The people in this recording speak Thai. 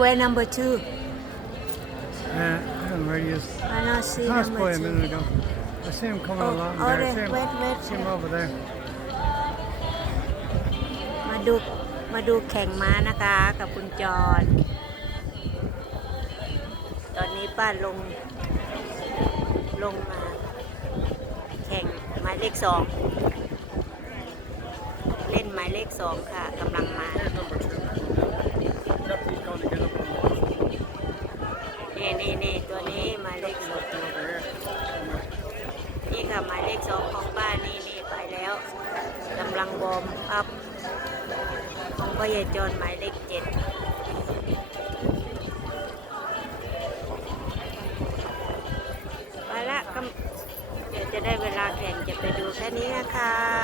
Where number two? Uh, I don't know where he is. I don't see Passed by number a two. minute ago. I see him coming Oh, along oh, there. there. See him, Wait, wait. see him over there. มาดูมาดูแข่งม้านะคะกับคุณจร ตอนนี้ป้าลง ลงมา แข่งหมายเลขสอง เล่นหมายเลขสองค่ะกำลังมา Deputy's นี่นี่นี่ตัวนี้หมายเลขสองนี่ค่ะหมายเลขสองของป้านี่นี่ไปแล้วกำลังวอร์มอัพของพ่อใหญ่จรหมายเลขเจ็ดไปละกำเดี๋ยวจะได้เวลาแข่งจะไปดูแค่นี้นะคะ